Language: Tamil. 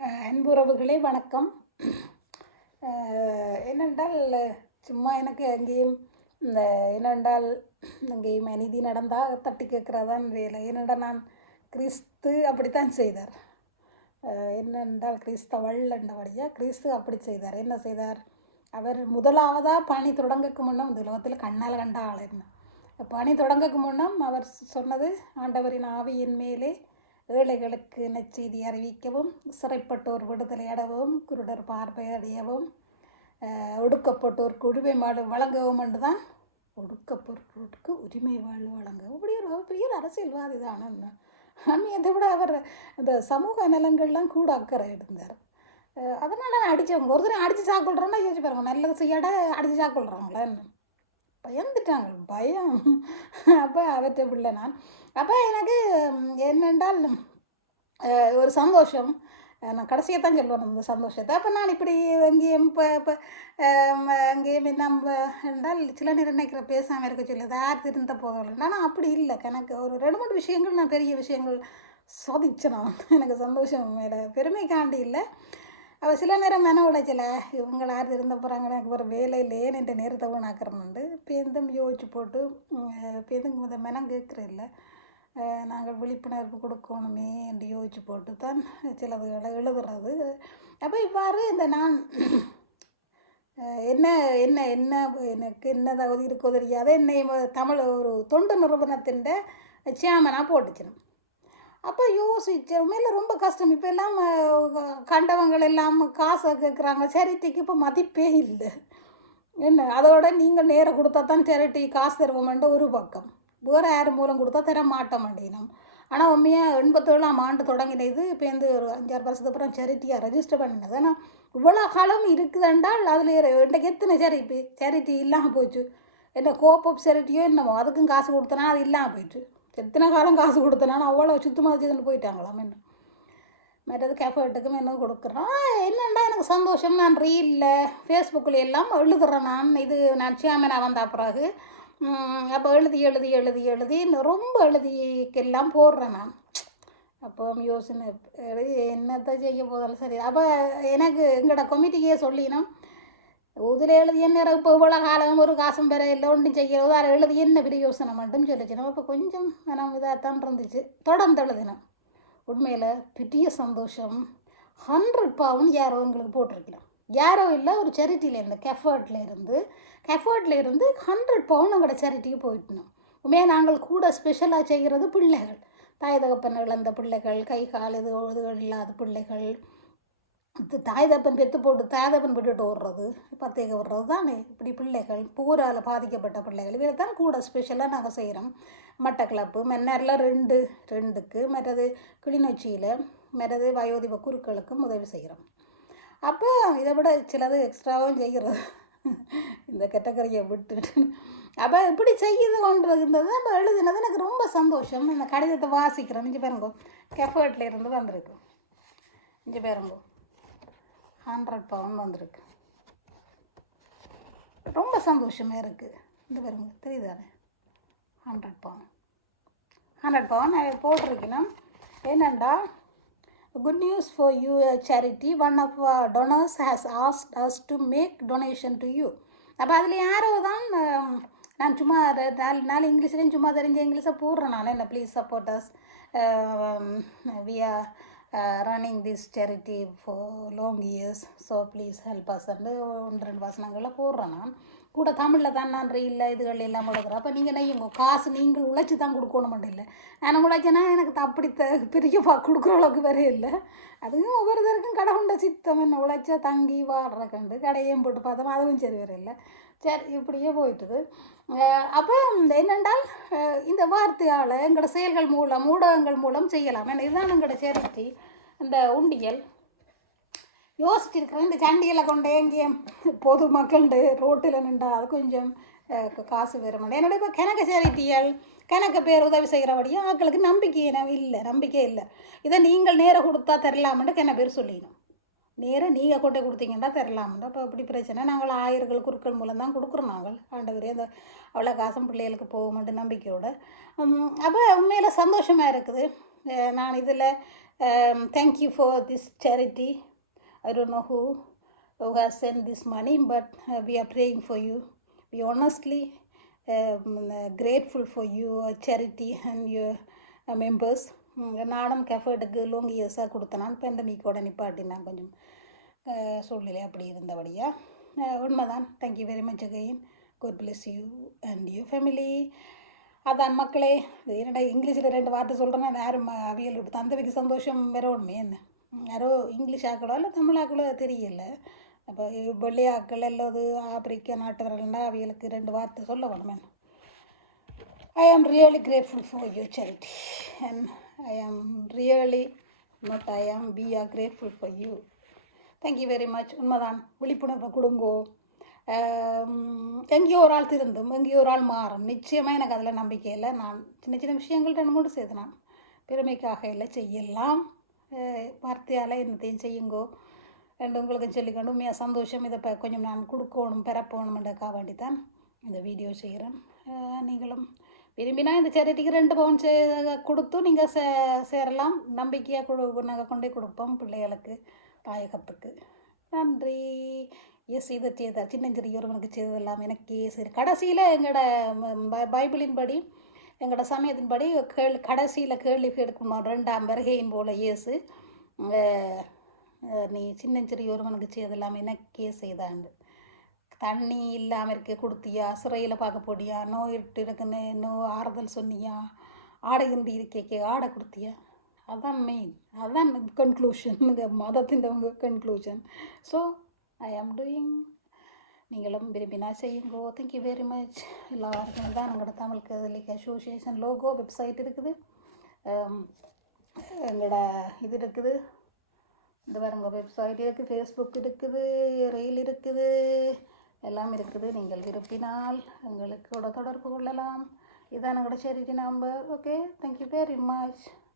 அன்புறவுகளே வணக்கம். என்னென்றால் சும்மா எனக்கு எங்கேயும் இந்த என்னென்றால் எங்கேயும் அநீதி நடந்தால் தட்டி கேட்குறதான் வேலை. ஏனென்றால் நான் கிறிஸ்து அப்படித்தான் செய்தார். என்னென்றால் கிறிஸ்தவள் என்றபடியாக கிறிஸ்து அப்படி செய்தார். என்ன செய்தார்? அவர் முதலாவதாக பணி தொடங்கக்கு முன்னம் இந்த உலகத்தில் கண்ணால் கண்ட ஆள் என்ன பணி தொடங்கக்கு முன்னம் அவர் சொன்னது, ஆண்டவரின் ஆவியின் மேலே ஏழைகளுக்கு நற்செய்தி அறிவிக்கவும், சிறைப்பட்டோர் விடுதலை அடையவும், குருடர் பார்வையடையவும், ஒடுக்கப்பட்டோருக்கு உரிமை வழங்கவும் என்று தான். ஒடுக்கப்பட்டோருக்கு உரிமை வழங்கவும் இப்படி ஒரு பெரிய அரசியல்வாதி தான். அந்நியத்தை விட அவர் இந்த சமூக நலங்கள்லாம் கூட அக்கறை இருந்தார். அதனால் அடித்தவங்க ஒருத்தர் அடித்து சாப்பிட்றோன்னா யோசிச்சு பாருங்க, நல்லது செய்யாட அடித்து சாப்பிட்றாங்களா என்ன பயந்துட்டாங்க, பயம். அப்போ அவற்றை பிள்ளை நான். அப்போ எனக்கு என்னென்றால் ஒரு சந்தோஷம். நான் கடைசியாக தான் சொல்லுவேன் அந்த சந்தோஷத்தை. அப்போ நான் இப்படி எங்கேயும் இப்போ எங்கேயும் நம்ம என்றால் சில நேரம் நினைக்கிற பேசாமல் இருக்க சொல்லுது யார் திருந்த போகலை. ஆனால் அப்படி இல்லை. எனக்கு ஒரு 2-3 விஷயங்கள் நான் பெரிய விஷயங்கள் சாதிச்சேன். நான் எனக்கு சந்தோஷம் மேலே பெருமைக்காண்டி இல்லை. அவள் சில நேரம் மன உழைச்சல இவங்களை யார் இருந்த போகிறாங்க, எனக்கு ஒரு வேலையிலேயே என்ற நேரத்தை வீணாக்கிறேன்ண்டு பேருந்தும் யோசிச்சு போட்டு பேருந்துங்க முத மனம் கேட்குறதில்ல. நாங்கள் விழிப்புணர்வு கொடுக்கணுமே என்று யோசிச்சு போட்டு தான் சிலதுகளை எழுதுறது. அப்போ இவ்வாறு இந்த நான் என்ன என்ன என்ன எனக்கு என்ன தகுதி இருக்கோ தெரியாத என்னை தமிழ் ஒரு தொண்டு நிறுவனத்தின் சேர்மனாக போட்டுச்சிடும். அப்போ யோசித்தேன், உண்மையில் ரொம்ப கஷ்டம். இப்போ எல்லாம் கண்டவங்கள் எல்லாம் காசை கேட்குறாங்க. சேரிட்டிக்கு இப்போ மதிப்பே இல்லை. என்ன அதோட நீங்கள் நேரம் கொடுத்தா தான் சேரிட்டி காசு தருவோம்ன்ற ஒரு பக்கம், வேறு யார் மூலம் கொடுத்தா தர மாட்ட மாட்டேனும். ஆனால் உண்மையாக 87ஆம் ஆண்டு தொடங்கினது இப்போ ஒரு 5-6 வருஷத்துக்கு அப்புறம் சேரிட்டியாக ரெஜிஸ்டர் பண்ணினது. ஆனால் இவ்வளோ காலம் இருக்குதுன்றால் அதில் இன்றைக்கு எத்தனை சேரிட்டி இல்லாமல் போச்சு. என்ன கோப்பப் சேரிட்டியோ என்னமோ அதுக்கும் காசு கொடுத்தனா அது இல்லாமல் போயிட்டு எத்தனை காலம் காசு கொடுத்தனாலும் அவ்வளோ சுத்தமாக வச்சுட்டு போயிட்டாங்களாம். என்ன மற்றது கேஃபர்ட்டுக்கும் என்ன கொடுக்குறோம். என்னென்னா எனக்கு சந்தோஷம். நான் ரீலில் ஃபேஸ்புக்கில் எல்லாம் எழுதுகிறேன். நான் சேர்மனாக வந்த பிறகு அப்போ எழுதி ரொம்ப எழுதிக்கெல்லாம் போடுறேன் நான். அப்போ யோசனை என்னத்தை செய்ய போதாலும் சரி. அப்போ எனக்கு எங்களோட கமிட்டிக்கே சொல்லினோம், இதில் எழுதி என்ன இப்போ இவ்வளோ காலம் ஒரு காசும் பெற இல்லை ஒன்றும் செய்யறது, அதை எழுதி என்ன பிரயோசனம் மட்டும் சொல்லிச்சினோம். அப்போ கொஞ்சம் மனம் இதாகத்தான் இருந்துச்சு. தொடர்ந்து எழுதினோம். உண்மையில் பெரிய சந்தோஷம். 100 பவுண்ட் யாரோ எங்களுக்கு போட்டிருக்கலாம். யாரோ இல்லை, ஒரு சேரிட்டியிலேருந்து கெஃபர்ட்ல இருந்து 100 பவுண்ட் எங்களோட சேரிட்டிக்கு போயிட்டணும். உண்மையாக நாங்கள் கூட ஸ்பெஷலாக செய்கிறது பிள்ளைகள், தாய் தகப்பன் இழந்த பிள்ளைகள், கை கால் இதுகள் இல்லாத பிள்ளைகள், தாய் தப்பன் பெற்று போட்டு தாய்தப்பன் விட்டுட்டு ஓடுறது, பத்தேக விடுறது தானே. இப்படி பிள்ளைகள் போரால் பாதிக்கப்பட்ட பிள்ளைகள் இதில் தான் கூட ஸ்பெஷலாக நாங்கள் செய்கிறோம். மட்டக்களப்பு மன்னரில் 2க்கு, மற்றது கிளிநொச்சியில், மற்றது வயோதிப குருக்களுக்கும் உதவி செய்கிறோம். அப்போ இதை விட சிலது எக்ஸ்ட்ராவும் செய்கிறது இந்த கேட்டகரியை விட்டுட்டு. அப்போ இப்படி செய்து கொண்டு இருந்தது. அப்போ எழுதினது எனக்கு ரொம்ப சந்தோஷம். இந்த கடிதத்தை வாசிக்கிறோம். இங்கே பாருங்கோ, கெஃபர்ட்ல இருந்து வந்திருக்கு. இங்கே பாருங்கோ, 100 பவுண்ட் வந்திருக்கு. ரொம்ப சந்தோஷமாக இருக்குது. இந்த பாருங்க தெரியுதானே, 100 பவுண்ட் போட்டிருக்கணும். என்னென்னா, good news for you charity, one of டொனர்ஸ் has asked us to make donation to you. அப்போ அதில் யாரோ தான் நான் சும்மா 4 இங்கிலீஷ்லேயும் சும்மா தெரிஞ்ச இங்கிலீஷை போடுறேன் நான். என்ன please support us, we are running this charity for long years, so please help us and 1-2 வசனங்களில் போடுறேன். நான் கூட தமிழில் தான் நான் ரீலில் இதுகள் எல்லாம் எழுதுகிறேன். அப்போ நீங்கள் நெய்யுங்க, காசு நீங்கள் உழைச்சி தான் கொடுக்கணும் மட்டும் இல்லை. நான் உழைச்சேன்னா எனக்கு அப்படி பிரிக்க கொடுக்குற அளவுக்கு வேற இல்லை. அதுவும் ஒவ்வொருத்தருக்கும் கடை உண்ட சித்தம். என்ன உழைச்சா தங்கி வாடுற கண்டு கடையும் போட்டு பார்த்தோம், அதுவும் சரி வேற இல்லை. சரி இப்படியே போயிட்டுது. அப்போ என்னென்றால் இந்த வார்த்தையால் எங்களோட செயல்கள் மூலம் ஊடகங்கள் மூலம் செய்யலாம். ஏன்னா இதுதான் எங்களோட சேரிட்டி. இந்த உண்டியல் யோசிச்சிருக்கிறேன். இந்த சண்டிகளை கொண்டு எங்கேயும் பொதுமக்கள் ரோட்டில் நின்றா அது கொஞ்சம் காசு வேற மாட்டேன். என்னோட இப்போ கணக்கு சேரிட்டிகள் கணக்கு பேர் உதவி செய்கிறபடியும் ஆக்களுக்கு நம்பிக்கை இல்லை. இதை நீங்கள் நேரம் கொடுத்தா தரலாமென்று கென பேர் சொல்லிடணும். நேராக நீங்கள் கொண்டே கொடுத்தீங்கன்னா தரலாம்டா. அப்போ இப்படி பிரச்சனை. நாங்கள் ஆயிரங்கள் குருக்கள் மூலம் தான் கொடுக்குறோம். நாங்கள் ஆண்டவரே அந்த அவ்வளோ காசும் பிள்ளைகளுக்கு போகும்ட்டு நம்பிக்கையோடு. அப்போ உண்மையில் சந்தோஷமாக இருக்குது. நான் இதில் Thank you for this charity. I don't know who has sent this money, but we are praying for you. We honestly grateful for your charity and your members. நானும் கெஃபர்ட்டுக்கு லாங் இயர்ஸாக கொடுத்தேன். நான் பேண்டமிக்கோட நிப்பாட்டினேன் கொஞ்சம் சூழ்நிலை அப்படி இருந்தபடியா. உண்மைதான். Thank you very much again. God bless you and your family. அதான் மக்களே, என்னடா இங்கிலீஷில் 2 வார்த்தை சொல்கிறேன்னா யாரும் அவியல் தந்தவைக்கு சந்தோஷம் வேற ஒன்றுமே என்ன யாரோ இங்கிலீஷ் ஆக்களோ இல்லை தமிழ் ஆக்களோ தெரியல. அப்போ வெள்ளி ஆக்கள் அல்லது ஆப்பிரிக்க நாட்டவர்கள்னா அவியலுக்கு 2 வார்த்தை சொல்ல வேணுமே. I am really grateful for your charity and I am really not I am we are grateful for you. Thank you very much. உண்மைதான். விழிப்புணர்வை கொடுங்கோ. எங்கேயோ ஒரு ஆள் திருந்தும், எங்கேயோ ஒரு ஆள் மாறும். நிச்சயமாக எனக்கு அதில் நம்பிக்கை இல்லை. நான் சின்ன சின்ன விஷயங்கள் 2 செய்து நான் பெருமைக்காக இல்லை செய்யலாம். வார்த்தையால் என்னத்தையும் செய்யுங்கோ ரெண்டு உங்களுக்கு சொல்லிக்கொண்டு உண்மையாக சந்தோஷம். இதை கொஞ்சம் நான் கொடுக்கணும் பெறப்போகணுமென்றக்காக வேண்டித்தான் இந்த வீடியோ செய்கிறேன். நீங்களும் விரும்பினா இந்த சேரிட்டிக்கு 2 பவுன் கொடுத்து நீங்கள் சேரலாம். நம்பிக்கையாக நாங்கள் கொண்டே கொடுப்போம் பிள்ளைகளுக்கு, தாயகத்துக்கு. நன்றி. எஸ், இதை செய்தார் சின்னஞ்சிறியோர்களுக்கு செய்ததெல்லாம் எனக்கே சரி. கடைசியில் எங்களோட பைபிளின்படி எங்களோட சமயத்தின்படி கடைசியில் கேள்வி கேட்கணும் 2ஆம் வருகையின் போல் இயேசு நீ சின்னஞ்சிறியோர்களுக்கு செய்ததெல்லாம் எனக்கே செய்தாண்டு. தண்ணி இல்லாமல் இருக்க கொடுத்தியா, சிறையில் பார்க்க போடியா, நோயிட்டு இருக்குன்னு ஆறுதல் சொன்னியா, ஆடையின்றி இருக்கே ஆடை கொடுத்தியா. அதுதான் மெயின், அதுதான் கன்க்ளூஷன், மதத்தின் கன்க்ளூஷன். ஸோ ஐ ஆம் டூயிங். நீங்களும் விரும்பினா செய்யுங்கோ. Thank you very much. எல்லாருக்கும் தான் எங்களோட தமிழ் கதலிக் அசோசியேஷன் லோகோ வெப்சைட் இருக்குது, எங்களோட இது இருக்குது, இந்த பாருங்க வெப்சைட் இருக்குது, ஃபேஸ்புக் இருக்குது, ரீல் இருக்குது, எல்லாம் இருக்குது. நீங்கள் விரும்பினால் எங்களுக்கு கூட தொடர்பு கொள்ளலாம். இதான் எங்களோட charity number. Okay, thank you very much.